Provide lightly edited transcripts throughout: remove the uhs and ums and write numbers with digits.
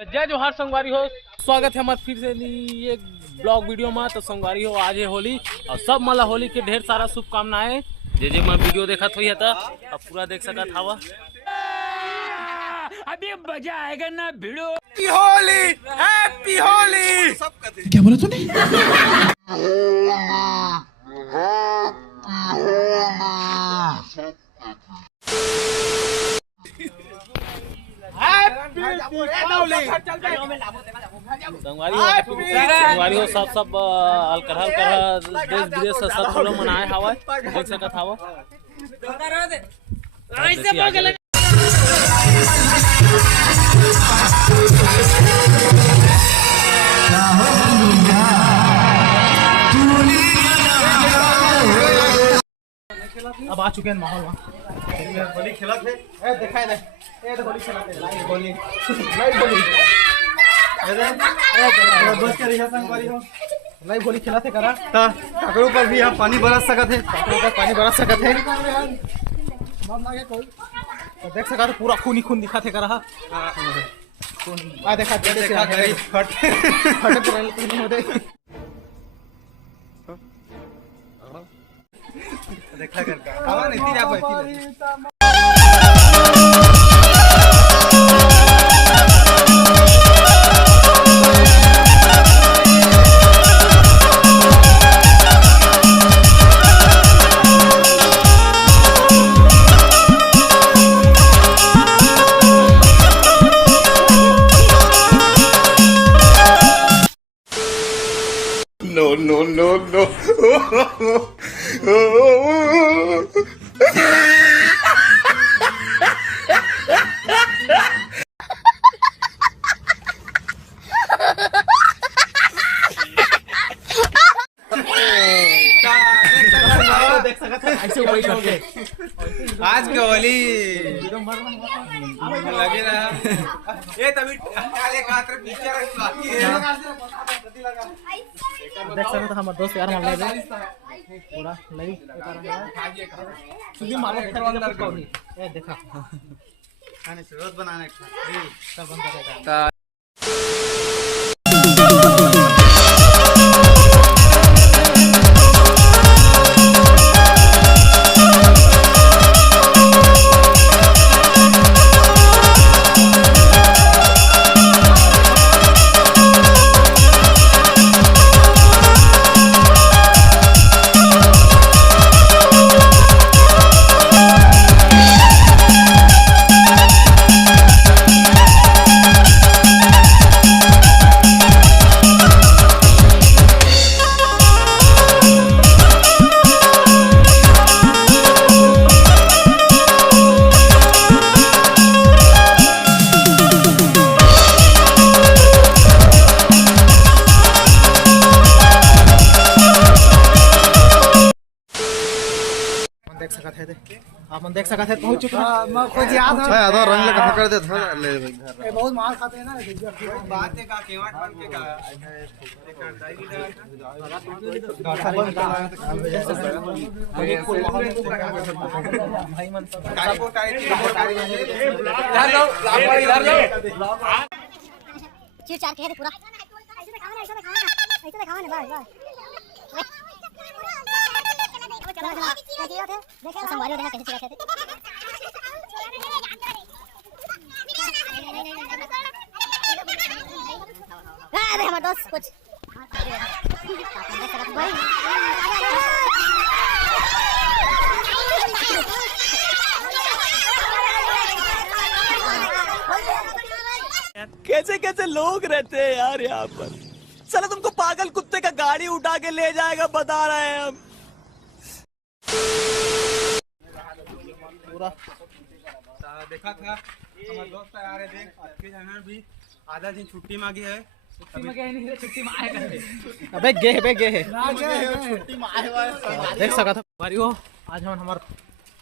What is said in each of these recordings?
जय जोहार संगवारी हो, स्वागत है हमारे फिर से एक ब्लॉग वीडियो में। तो संगवारी हो, आज है होली और सब मला होली के ढेर सारा शुभकामनाएं। जे मैं वीडियो देखा तो अब पूरा देख सका था। अभी मजा आएगा ना भिड़ो। होली हैप्पी होली। क्या बोला तूने? संगवारी हो सब अलकर देश विदेश से सब लोग मनाए हवा देख सकत हवा। अब आ चुके हैं माहौल में। होली खेलत है ए दिखाई दे ए तो होली खेलत है लाइव होली ए बस के रिहा संगवारी हो लाइव होली खेलत है करा ता काकरो पर भी यहां पानी बरस सकत है, काकरो पर पानी बरस सकत है। मन लागे कोई तो देख सका तो पूरा खून ही खून दिखा थे करा। आ देखा गई फट फट नहीं होते देखा कर का आवा नहीं जा पाती। No. देख सकते ऐसे वही करते आज के होली लगे रहा ये तभी काले कातर पीछे रख बाकी है। देख सकते तो हमारे दोस्त यार मान ले पूरा लई सुधी मारो खेल अंदर को ए देखा खाने से रोज बनाने का सब बंद करेगा। देख सकत है आप देख सकत है पहुंच चुका मैं खोज याद है आधा रंग लगा पकड़ दे था ले भाई ए बहुत मार खाते हैं ना बात है का केवाट बन के का भाई मन कारीपुर कारी इधर जाओ चिर चार के है पूरा ऐसे दिखाओ ना बस देखा संगवारी देखा कैसे चिल्लाते थे। अरे हमारे दोस्त कुछ कैसे कैसे लोग रहते हैं यार यहाँ पर। चलो तुमको पागल कुत्ते का गाड़ी उठा के ले जाएगा बता रहे हैं हम। पूरा देखा था हमारे दोस्त आ रहे देख आपके जगह भी आधा दिन छुट्टी मांगी है। छुट्टी में गए नहीं छुट्टी में आएगा अबे गे है छुट्टी में आए हुए देख सका था भाई हो। आज हम हमारे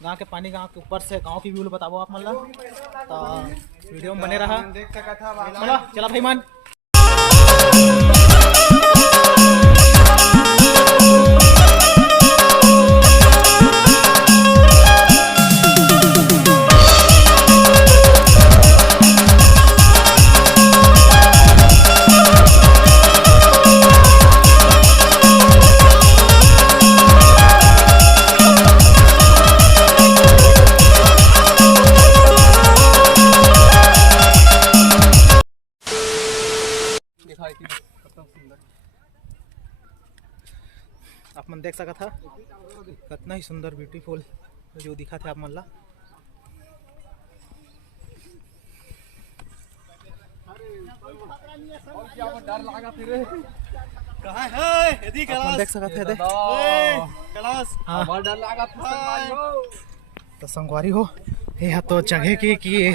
गांव के पानी गांव के ऊपर से गांव की व्यू बताओ आप मतलब तो वीडियो में बने रहा देख सका था। चला भाई मान आप मन देख सका था कितना ही सुंदर ब्यूटीफुल जो दिखा था आप मन ला। कहाँ है यदि आप मन देख सका थे क्लास हाँ डर लगा था तो संगवारी हो ये तो जगह की ये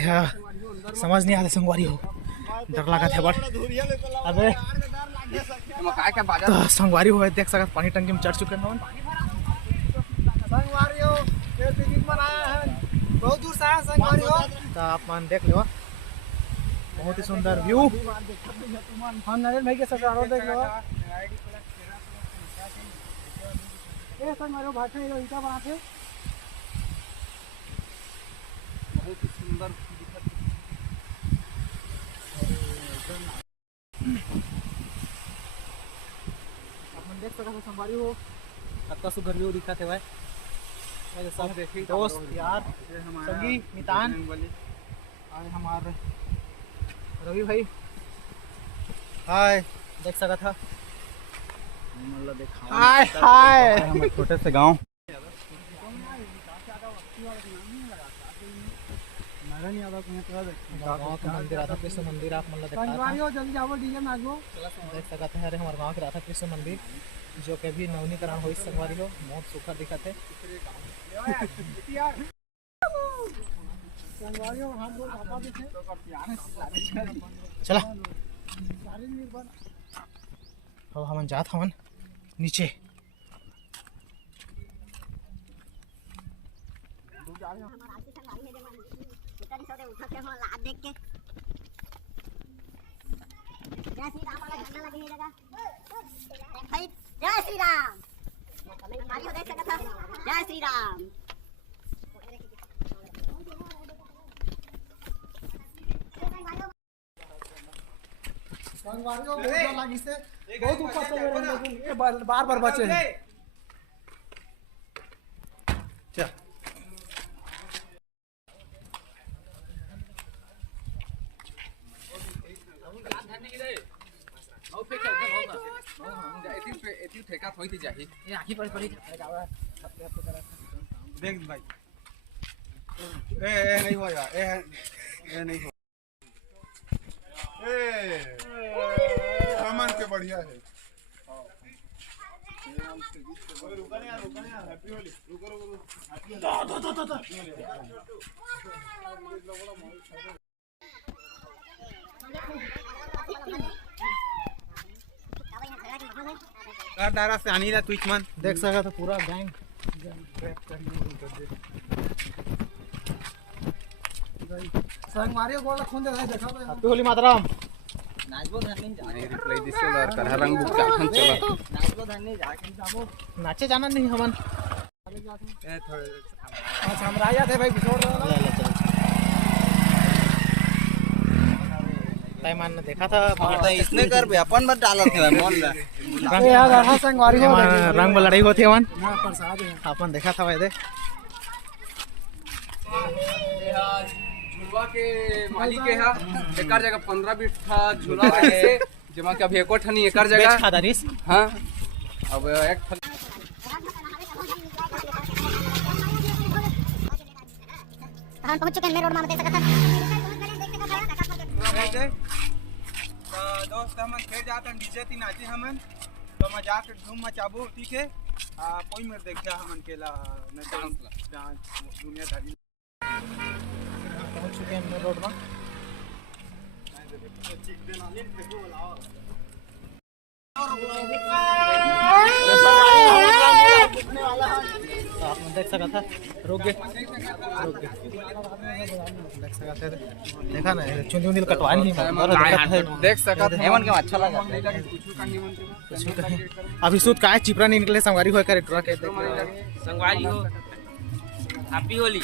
समझ नहीं आता संगवारी हो डर लगा था बट अबे तो संगवारी हो देख सका पानी टंकी में चढ़ चुके हैं संगवारी हो ये पिकनिक मनाया है बहुत दूर से आया संगवारी हो तो आप मन देख लो बहुत ही सुंदर व्यू। हम नरेंद्र भाई के साथ आरो देख लो ये संगवारी हो भाषा ये इटा बनाते बहुत ही सुंदर अपन देख सकते हो संगवारी हो कितना सुंदर व्यू दिखा थे भाई सब दोस्त यार संगी मितान और हमारे रवि भाई हाय देख सका था हाय हाय हम छोटे से गांव गाँव का मंदिर राधा कृष्ण मंदिर आप मतलब जल्दी जाओ डीजे नाचो देख सकते हैं हमारे गाँव के राधा कृष्ण मंदिर जो कि भी नवीनीकरण हो संगवारी हो बहुत सुखद दिखा थे। चला अब हम जात हवन नीचे देख के जय श्री राम वाला झंडा लगे है जगह भाई जय श्री राम हमारी देख सकता था जय श्री राम संगवारियों बहुत डर लगी से बहुत ऊपर चले रहे ये बार बार बचे हैं चल देख भाई ए नहीं हुआ यार ए नहीं हुआ सामान के बढ़िया है दारा से आनी ला ट्विच मन देख सका था पूरा गैंग संगवारियों को खून दे देखा हैप्पी होली मातरम रिप्लाई दिसे और करहा रंग बुक का चला नाचे जाना नहीं हमन ए थोड़े अच्छा हम राजा थे भाई छोड़ दो तय मान देखा था इसने कर बे अपन मत डालत है मोन ला रंग यार रहा संगवारी हो रंग लड़ाई होती हवन हां प्रसाद है अपन देखा था भाई दे झुलवा के मालिक के हा एकर जगह 15-20 था झूला रहे से जेमा के अभी एको ठनी एकर बेच जगह खा दानिश हां अब एक ठन हम पहुंच चुके हैं मेन रोड में देख सकता था दोस्त हम फिर जाते हैं डीजे ती नाचे हमन तो मजाक धूम मचाबो ठीक है कोई मेरे देखा हमन केला डांस दुनियादारी पहुंच चुके हैं मेन रोड में तो आप देख सका था रुक गए देख सका था देखा ना चुंदी उंदी कटवा नहीं देख सका हेमन के अच्छा लगा अभी सूद का चिपरा नहीं निकले संगवारी हो करे ट्रक के संगवारी हो हैप्पी होली के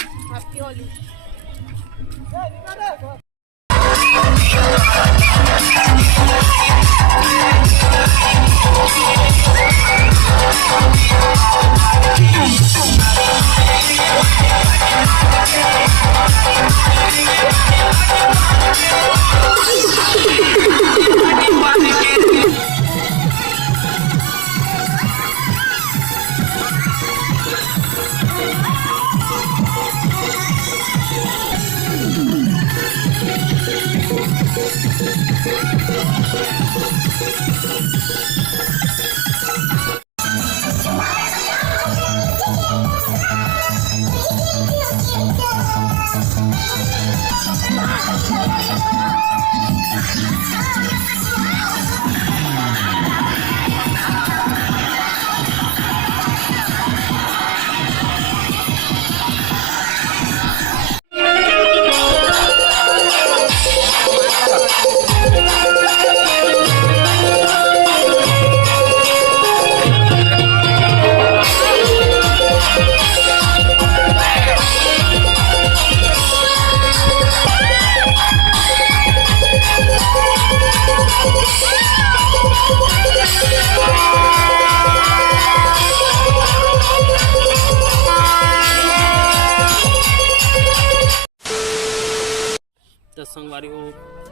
तो संगवारी हो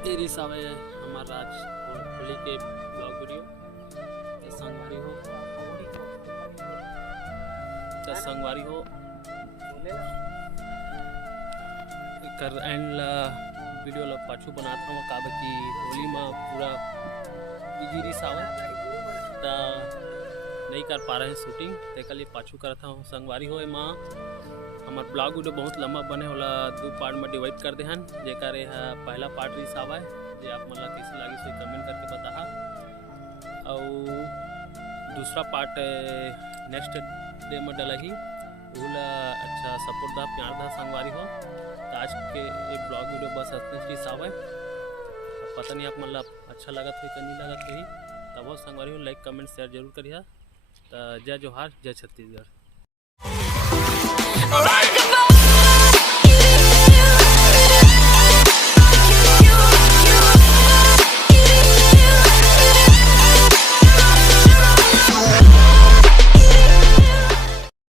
तेरी सब है हमारा आज होली के ब्लॉग वीडियो। तो संगवारी हो कर एंड वीडियो ला पाछू बनाता हूँ काबर की होली में पूरा बिजली सावा तो नहीं कर पा रहे हैं शूटिंग, तेका लिए पाछू करता हूँ। संगवारी हो माँ हमार ब्लॉग वीडियो बहुत लंबा बने होला, 2 पार्ट में डिवाइड कर दे हन, जेकर पहला पार्ट रिस आवा जे आप मन ला कैसे लगी सो कमेंट करके बताहा, और दूसरा पार्ट नेक्स्ट डे में डलही उला अच्छा सपोर्ट दा प्यार दा संगवारी हो। तो आज के ये ब्लॉग वीडियो बस इतने रिस आवा, पता नहीं आप मन ला अच्छा लगत हो कि नहीं लगत होही, तब वो संगवारी हो लाइक कमेंट शेयर जरूर करिए। तो जय जोहार, जय छत्तीसगढ़।